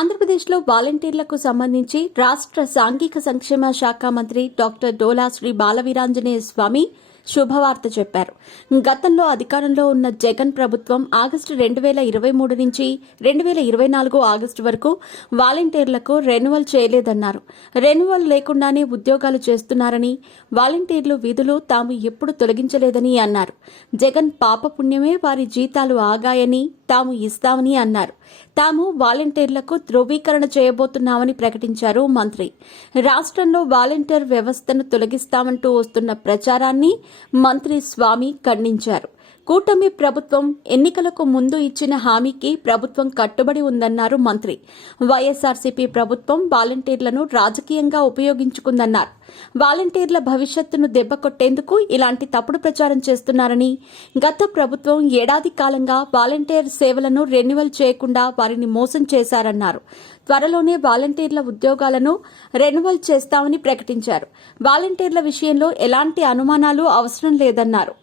ఆంధ్రప్రదేశ్లో వాలంటీర్లకు సంబంధించి రాష్ట్ర సాంఘిక సంక్షేమ శాఖ మంత్రి డాక్టర్ డోలా శ్రీ బాలవీరాంజనేయ స్వామి శుభవార్త చెప్పారు. గతంలో అధికారంలో ఉన్న జగన్ ప్రభుత్వం ఆగస్టు 2023 నుంచి 2024 ఆగస్టు వరకు వాలంటీర్లకు రెన్యువల్ చేయలేదన్నారు. రెన్యువల్ లేకుండానే ఉద్యోగాలు చేస్తున్నారని, వాలంటీర్లు విధులు తాము ఎప్పుడు తొలగించలేదని అన్నారు. జగన్ పాపపుణ్యమే వారి జీతాలు ఆగాయని తాము ఇస్తామని అన్నారు. తాము వాలంటీర్లకు ధ్రువీకరణ చేయబోతున్నామని ప్రకటించారు మంత్రి. రాష్ట్రంలో వాలంటీర్ వ్యవస్థను తొలగిస్తామంటూ వస్తున్న ప్రచారాన్ని మంత్రి స్వామి ఖండించారు. కూటమి ప్రభుత్వం ఎన్నికలకు ముందు ఇచ్చిన హామీకి ప్రభుత్వం కట్టుబడి ఉందన్నారు మంత్రి. వైఎస్ఆర్సీపీ ప్రభుత్వం వాలంటీర్లను రాజకీయంగా ఉపయోగించుకుందన్నారు. వాలంటీర్ల భవిష్యత్తును దెబ్బకొట్టేందుకు ఇలాంటి తప్పుడు ప్రచారం చేస్తున్నారని, గత ప్రభుత్వం ఏడాది కాలంగా వాలంటీర్ సేవలను రెన్యువల్ చేయకుండా వారిని మోసం చేశారన్నారు. త్వరలోనే వాలంటీర్ల ఉద్యోగాలను రెన్యువల్ చేస్తామని ప్రకటించారు. వాలంటీర్ల విషయంలో ఎలాంటి అనుమానాలు అవసరం లేదన్నారు.